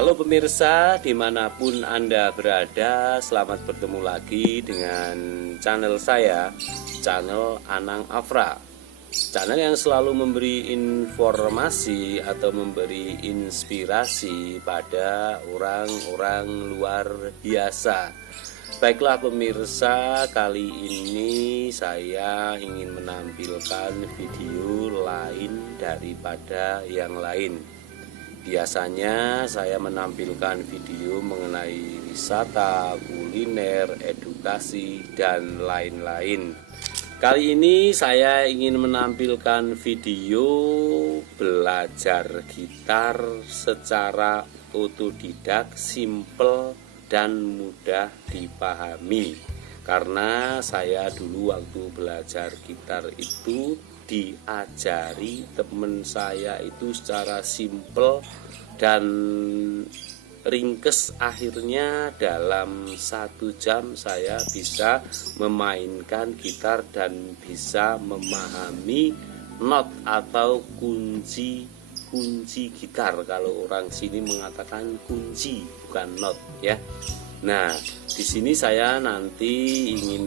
Halo pemirsa, dimanapun Anda berada, selamat bertemu lagi dengan channel saya, channel Anang Afra. Channel yang selalu memberi informasi atau memberi inspirasi pada orang-orang luar biasa. Baiklah pemirsa, kali ini saya ingin menampilkan video lain daripada yang lain. Biasanya saya menampilkan video mengenai wisata, kuliner, edukasi, dan lain-lain. Kali ini saya ingin menampilkan video belajar gitar secara otodidak, simple dan mudah dipahami. Karena saya dulu waktu belajar gitar itu diajari teman saya itu secara simple dan ringkes, akhirnya dalam 1 jam saya bisa memainkan gitar dan bisa memahami not atau kunci gitar. Kalau orang sini mengatakan kunci bukan not ya. Nah, di sini saya nanti ingin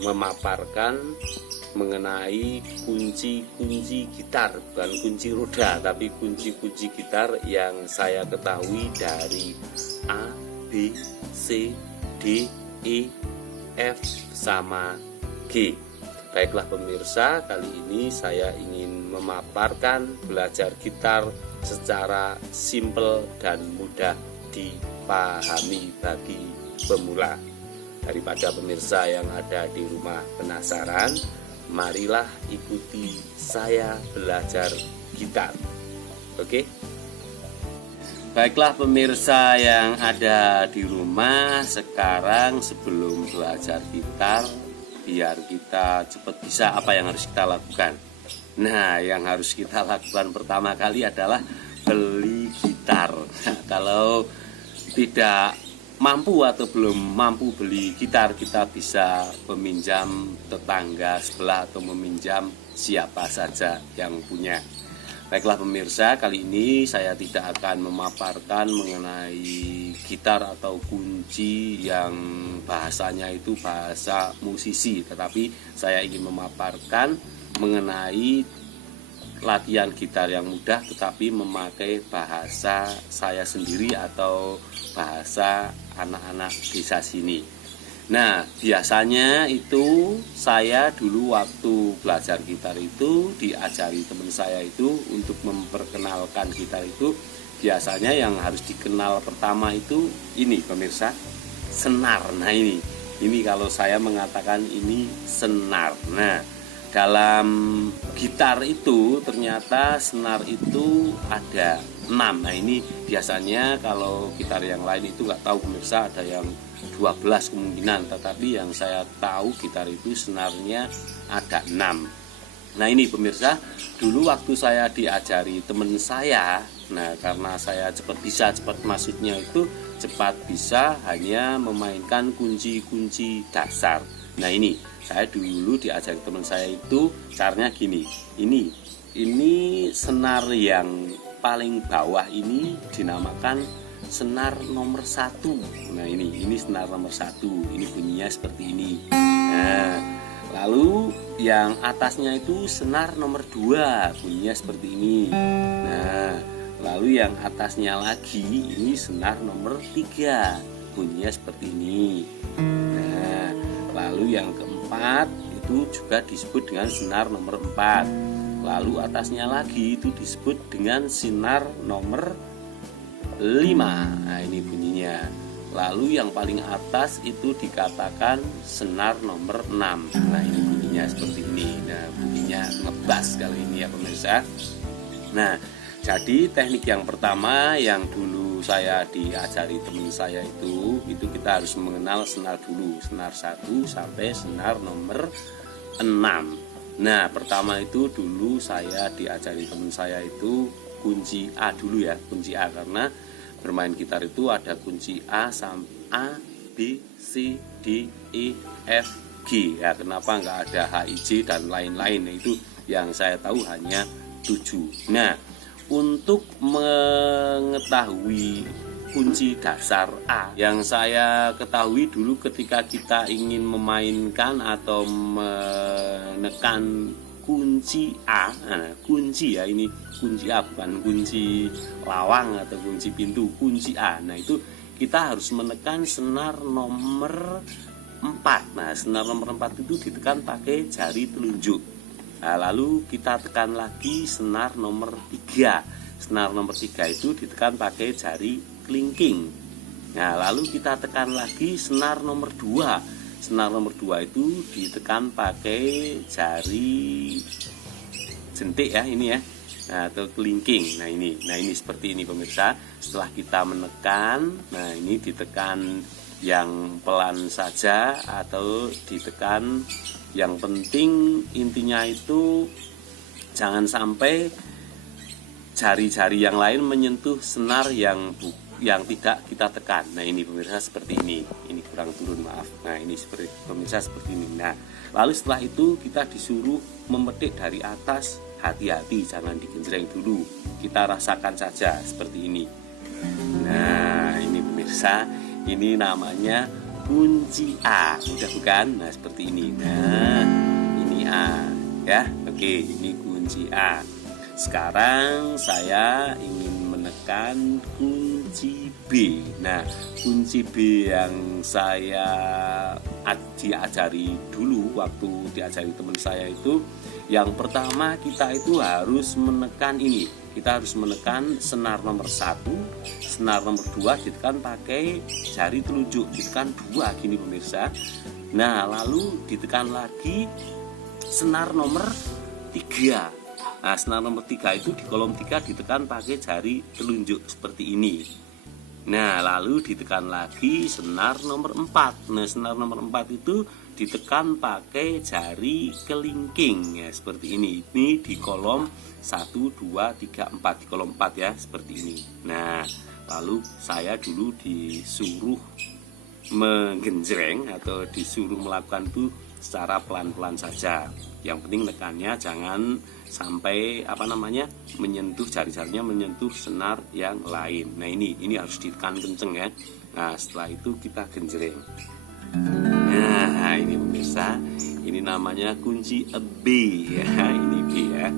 memaparkan mengenai kunci-kunci gitar, bukan kunci roda, tapi kunci-kunci gitar yang saya ketahui dari A, B, C, D, E, F, sama G. Baiklah pemirsa, kali ini saya ingin memaparkan belajar gitar secara simple dan mudah dipahami bagi pemula. Daripada pemirsa yang ada di rumah penasaran, marilah ikuti saya belajar gitar. Oke? Baiklah pemirsa yang ada di rumah, sekarang sebelum belajar gitar, biar kita cepat bisa, apa yang harus kita lakukan? Nah, yang harus kita lakukan pertama kali adalah beli gitar. Nah, kalau tidak mampu atau belum mampu beli gitar, kita bisa meminjam tetangga sebelah atau meminjam siapa saja yang punya. Baiklah pemirsa, kali ini saya tidak akan memaparkan mengenai gitar atau kunci yang bahasanya itu bahasa musisi, tetapi saya ingin memaparkan mengenai latihan gitar yang mudah tetapi memakai bahasa saya sendiri atau bahasa anak-anak desa sini. Nah, biasanya itu saya dulu waktu belajar gitar itu diajari teman saya itu untuk memperkenalkan gitar itu, biasanya yang harus dikenal pertama itu ini pemirsa, senar. Nah ini kalau saya mengatakan ini senar. Nah, dalam gitar itu ternyata senar itu ada 6. Nah ini biasanya kalau gitar yang lain itu nggak tahu pemirsa, ada yang 12 kemungkinan, tetapi yang saya tahu gitar itu senarnya ada 6. Nah ini pemirsa, dulu waktu saya diajari teman saya, nah karena saya cepat maksudnya itu cepat bisa hanya memainkan kunci-kunci dasar. Nah ini saya dulu diajari teman saya itu caranya gini. Ini senar yang paling bawah ini dinamakan senar nomor 1. Nah ini senar nomor 1. Ini bunyinya seperti ini. Nah, lalu yang atasnya itu senar nomor 2, bunyinya seperti ini. Nah, lalu yang atasnya lagi ini senar nomor 3, bunyinya seperti ini. Nah, lalu yang keempat itu juga disebut dengan senar nomor 4. Lalu atasnya lagi itu disebut dengan senar nomor 5. Nah ini bunyinya. Lalu yang paling atas itu dikatakan senar nomor 6. Nah ini bunyinya seperti ini. Nah bunyinya ngebas kali ini ya pemirsa. Nah jadi teknik yang pertama yang dulu saya diajari teman saya itu kita harus mengenal senar dulu, senar 1 sampai senar nomor 6. Nah pertama itu dulu saya diajari teman saya itu kunci A dulu ya, kunci A, karena bermain gitar itu ada kunci A sampai A, B, C, D, E, F, G. Ya kenapa nggak ada H, I, J dan lain-lain? Itu yang saya tahu hanya 7. Nah untuk mengetahui kunci dasar A yang saya ketahui dulu ketika kita ingin memainkan atau menekan kunci A, kunci ya, ini kunci A bukan kunci lawang atau kunci pintu, kunci A. Nah itu kita harus menekan senar nomor 4. Nah senar nomor 4 itu ditekan pakai jari telunjuk. Nah lalu kita tekan lagi senar nomor 3. Senar nomor 3 itu ditekan pakai jari kelingking. Nah lalu kita tekan lagi senar nomor 2. Senar nomor 2 itu ditekan pakai jari jentik ya, ini ya, nah, atau kelingking. Nah ini seperti ini pemirsa. Setelah kita menekan, nah ini ditekan yang pelan saja atau ditekan, yang penting intinya itu jangan sampai jari-jari yang lain menyentuh senar yang tidak kita tekan. Nah ini pemirsa seperti ini kurang turun, maaf. Nah ini seperti pemirsa seperti ini. Nah lalu setelah itu kita disuruh memetik dari atas, hati-hati jangan digenjreng dulu, kita rasakan saja seperti ini. Nah ini pemirsa, ini namanya kunci A, udah bukan? Nah seperti ini. Nah ini A ya, oke, ini kunci A. Sekarang saya ingin menekan kunci B. Nah, kunci B yang saya diajari dulu waktu diajari teman saya itu, yang pertama kita itu harus menekan ini. Kita harus menekan senar nomor 1, senar nomor 2 ditekan pakai jari telunjuk, ditekan 2 gini pemirsa. Nah, lalu ditekan lagi senar nomor 3. Nah, senar nomor 3 itu di kolom 3 ditekan pakai jari telunjuk seperti ini. Nah, lalu ditekan lagi senar nomor 4. Nah, senar nomor 4 itu ditekan pakai jari kelingking ya, seperti ini. Ini di kolom 1, 2, 3, 4, di kolom 4 ya, seperti ini. Nah, lalu saya dulu disuruh menggenjreng atau disuruh melakukan itu secara pelan-pelan saja. Yang penting nekannya jangan sampai menyentuh jari-jarinya menyentuh senar yang lain. Nah ini harus ditekan kenceng ya. Nah setelah itu kita genjreng. Nah ini pemirsa, ini namanya kunci B ya, ini B ya.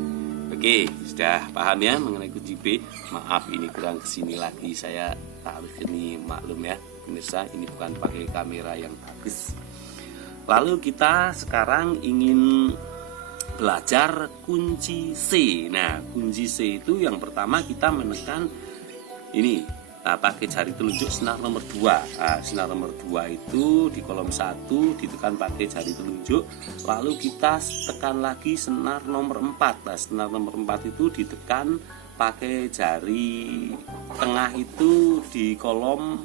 Oke, sudah paham ya mengenai kunci B. Maaf ini kurang kesini lagi, saya taruh ini, maklum ya pemirsa, ini bukan pakai kamera yang bagus. Lalu kita sekarang ingin belajar kunci C. Nah, kunci C itu yang pertama kita menekan ini, pakai jari telunjuk senar nomor 2. Nah, senar nomor 2 itu di kolom 1 ditekan pakai jari telunjuk. Lalu kita tekan lagi senar nomor 4. Nah, senar nomor 4 itu ditekan pakai jari tengah itu di kolom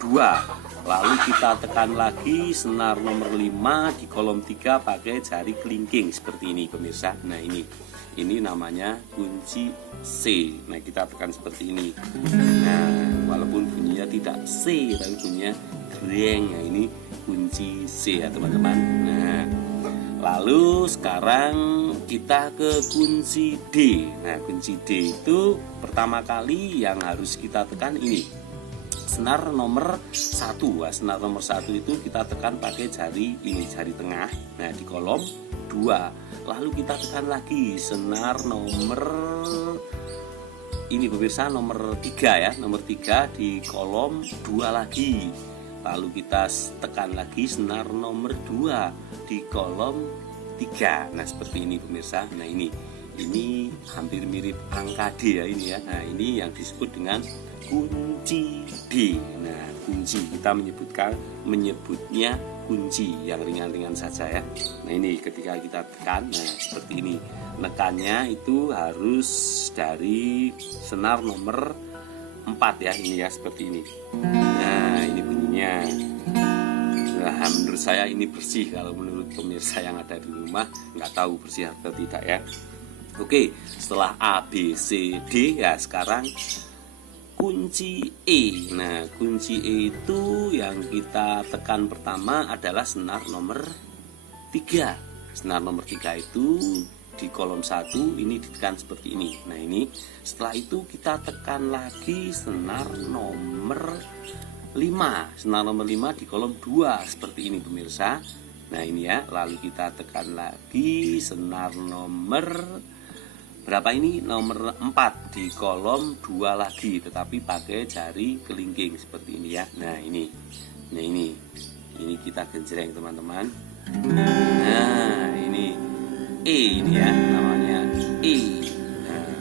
2. Lalu kita tekan lagi senar nomor 5 di kolom 3 pakai jari kelingking seperti ini pemirsa. Nah ini namanya kunci C. Nah kita tekan seperti ini. Nah walaupun bunyinya tidak C tapi bunyinya greng ya, ini kunci C ya teman-teman. Nah lalu sekarang kita ke kunci D. Nah kunci D itu pertama kali yang harus kita tekan ini senar nomor 1. Nah, senar nomor 1 itu kita tekan pakai jari ini, jari tengah. Nah di kolom 2. Lalu kita tekan lagi senar nomor ini pemirsa, nomor 3 ya, nomor 3 di kolom 2 lagi. Lalu kita tekan lagi senar nomor 2 di kolom 3. Nah seperti ini pemirsa. Nah ini hampir mirip angka D ya ini ya. Nah ini yang disebut dengan kunci D. Nah kunci kita menyebutnya kunci yang ringan-ringan saja ya. Nah ini ketika kita tekan, nah seperti ini, nekannya itu harus dari senar nomor 4 ya, ini ya seperti ini. Nah ini bunyinya. Nah menurut saya ini bersih, kalau menurut pemirsa yang ada di rumah nggak tahu bersih atau tidak ya. Oke, setelah A, B, C, D ya sekarang kunci E. Nah kunci E itu yang kita tekan pertama adalah senar nomor 3. Senar nomor 3 itu di kolom 1 ini ditekan seperti ini. Nah ini setelah itu kita tekan lagi senar nomor 5, senar nomor 5 di kolom 2 seperti ini pemirsa. Nah ini ya, lalu kita tekan lagi senar nomor berapa ini, nomor 4 di kolom 2 lagi, tetapi pakai jari kelingking seperti ini ya. Nah ini kita genjreng teman-teman. Nah ini E ini ya, namanya E. Nah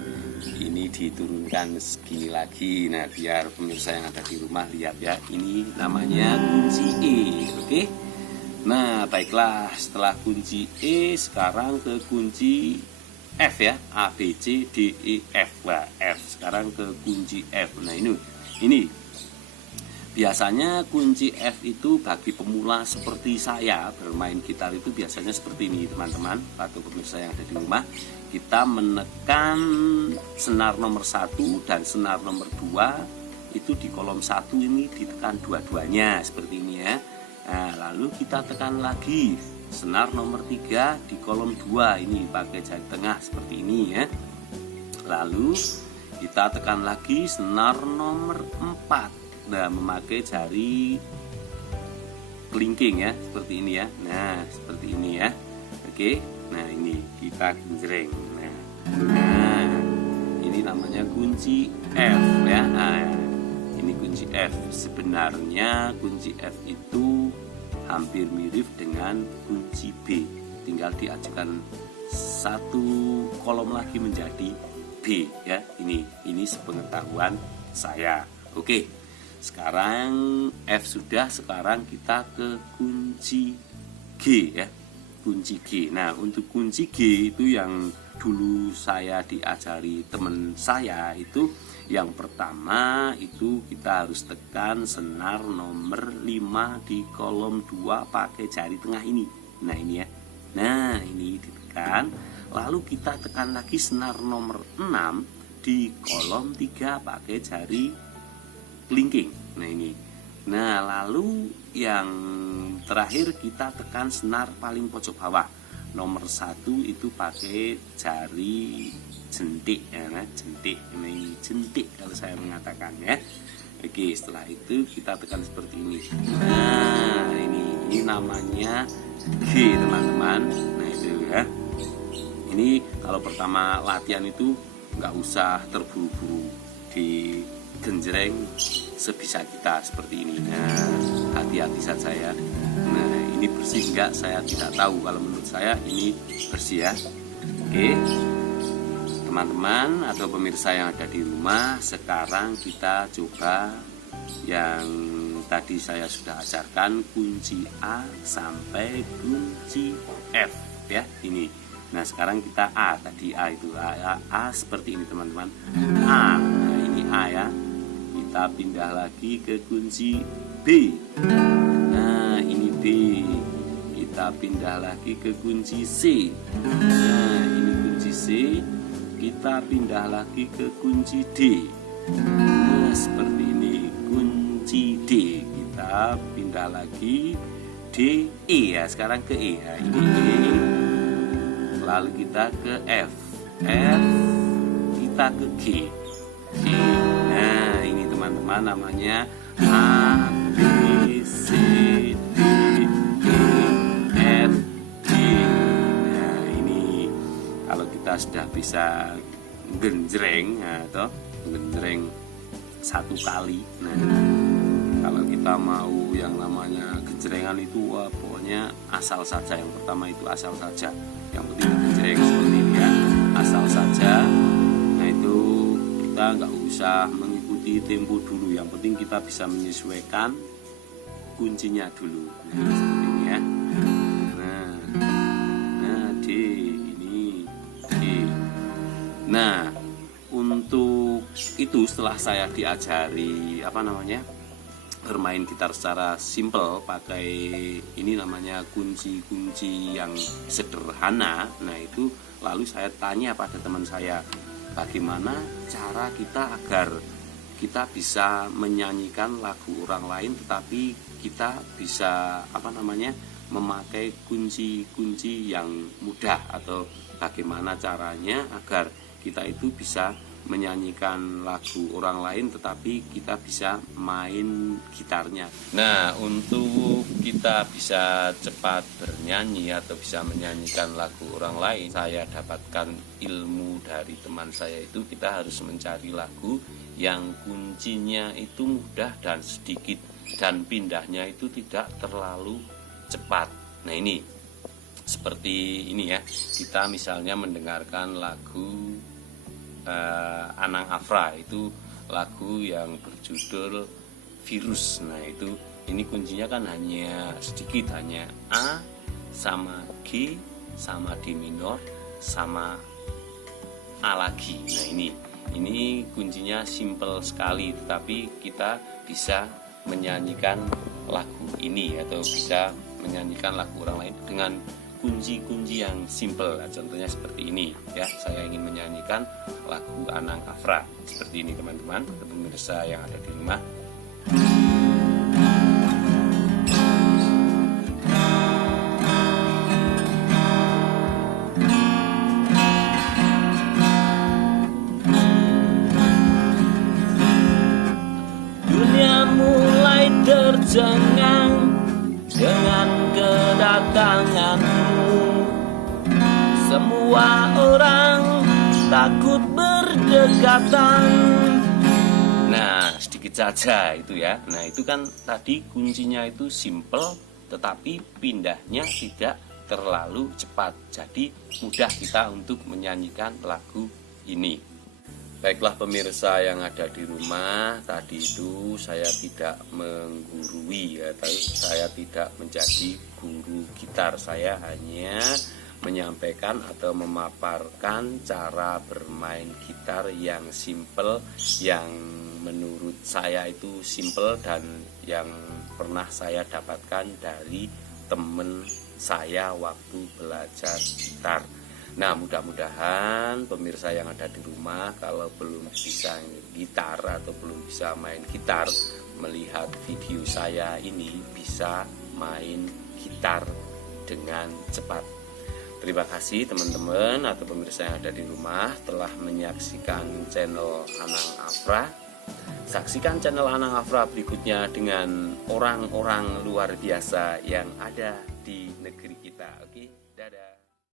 ini diturunkan segini lagi. Nah biar pemirsa yang ada di rumah lihat ya, ini namanya kunci E. Oke. Nah baiklah, setelah kunci E sekarang ke kunci F ya, A, B, C, D, E, F. Wah, F. Sekarang ke kunci F. Nah ini biasanya kunci F itu bagi pemula seperti saya bermain gitar itu biasanya seperti ini teman-teman atau pemirsa yang ada di rumah. Kita menekan senar nomor 1 dan senar nomor 2 itu di kolom 1 ini ditekan dua-duanya seperti ini ya. Nah lalu kita tekan lagi senar nomor 3 di kolom 2 ini pakai jari tengah seperti ini ya. Lalu kita tekan lagi senar nomor 4. Nah memakai jari kelingking ya, seperti ini ya. Nah seperti ini ya. Oke, nah ini kita genjreng. Nah ini namanya kunci F ya. Nah, ini kunci F. Sebenarnya kunci F itu hampir mirip dengan kunci B, tinggal diajukan satu kolom lagi menjadi B ya. Ini sepengetahuan saya. Oke. Sekarang F sudah, sekarang kita ke kunci G ya, kunci G. Nah untuk kunci G itu yang dulu saya diajari teman saya itu, yang pertama itu kita harus tekan senar nomor 5 di kolom 2 pakai jari tengah ini. Nah ini ya, nah ini ditekan, lalu kita tekan lagi senar nomor 6 di kolom 3 pakai jari kelingking. Nah ini. Nah lalu yang terakhir kita tekan senar paling pojok bawah nomor 1 itu pakai jari jentik ya, nah, jentik. Ini jentik kalau saya mengatakan ya. Oke, setelah itu kita tekan seperti ini. Nah ini namanya G teman-teman. Nah itu ya. Ini kalau pertama latihan itu nggak usah terburu-buru, di genjreng sebisa kita seperti ini. Nah hati-hati saja ya. Nah ini bersih enggak saya tidak tahu, kalau menurut saya ini bersih ya. Oke teman-teman atau pemirsa yang ada di rumah, sekarang kita coba yang tadi saya sudah ajarkan, kunci A sampai kunci F ya ini. Nah sekarang kita A, tadi A itu A seperti ini teman-teman. A, nah ini A ya. Kita pindah lagi ke kunci B. Nah ini B. Kita pindah lagi ke kunci C. Nah ini kunci C. Kita pindah lagi ke kunci D. Nah seperti ini kunci D. Kita pindah lagi D, E ya. Sekarang ke E ya. Ini E. Lalu kita ke F. F. Kita ke G. G. Nah ini teman-teman namanya A, B, C, D, E, F, G. Nah ini kalau kita sudah bisa genjreng atau genjreng satu kali. Nah kalau kita mau yang namanya genjrengan itu pokoknya asal saja. Yang pertama itu asal saja, yang penting genjreng seperti ini ya, asal saja. Nah itu kita nggak usah mengikuti tempo dulu, yang penting kita bisa menyesuaikan kuncinya dulu. Nah seperti ini ya. Nah D ini D. Nah untuk itu setelah saya diajari bermain gitar secara simple pakai ini namanya kunci-kunci yang sederhana. Nah itu lalu saya tanya pada teman saya, bagaimana cara kita agar kita bisa menyanyikan lagu orang lain tetapi kita bisa memakai kunci-kunci yang mudah, atau bagaimana caranya agar kita itu bisa menyanyikan lagu orang lain tetapi kita bisa main gitarnya. Nah, untuk kita bisa cepat bernyanyi atau bisa menyanyikan lagu orang lain, saya dapatkan ilmu dari teman saya itu, kita harus mencari lagu yang kuncinya itu mudah dan sedikit, dan pindahnya itu tidak terlalu cepat. Nah, ini seperti ini ya, kita misalnya mendengarkan lagu Anang Afra, itu lagu yang berjudul Virus. Nah, itu ini kuncinya kan hanya sedikit, hanya A sama G sama D minor sama A lagi. Nah, ini kuncinya simple sekali, tetapi kita bisa menyanyikan lagu ini atau bisa menyanyikan lagu orang lain dengan kunci-kunci yang simple. Nah, contohnya seperti ini ya, saya ingin menyanyikan lagu Anang Afra seperti ini, teman-teman, pemirsa yang ada di rumah. Dunia mulai tercengang dengan kedatanganmu. Semua orang takut berdekatan. Nah, sedikit saja itu ya. Nah, itu kan tadi kuncinya itu simple, tetapi pindahnya tidak terlalu cepat. Jadi mudah kita untuk menyanyikan lagu ini. Baiklah pemirsa yang ada di rumah, tadi itu saya tidak menggurui ya, saya tidak menjadi guru gitar, saya hanya menyampaikan atau memaparkan cara bermain gitar yang simple, yang menurut saya itu simple dan yang pernah saya dapatkan dari teman saya waktu belajar gitar. Nah, mudah-mudahan pemirsa yang ada di rumah kalau belum bisa gitar atau belum bisa main gitar, melihat video saya ini bisa main gitar dengan cepat. Terima kasih teman-teman atau pemirsa yang ada di rumah telah menyaksikan channel Anang Afra. Saksikan channel Anang Afra berikutnya dengan orang-orang luar biasa yang ada di negeri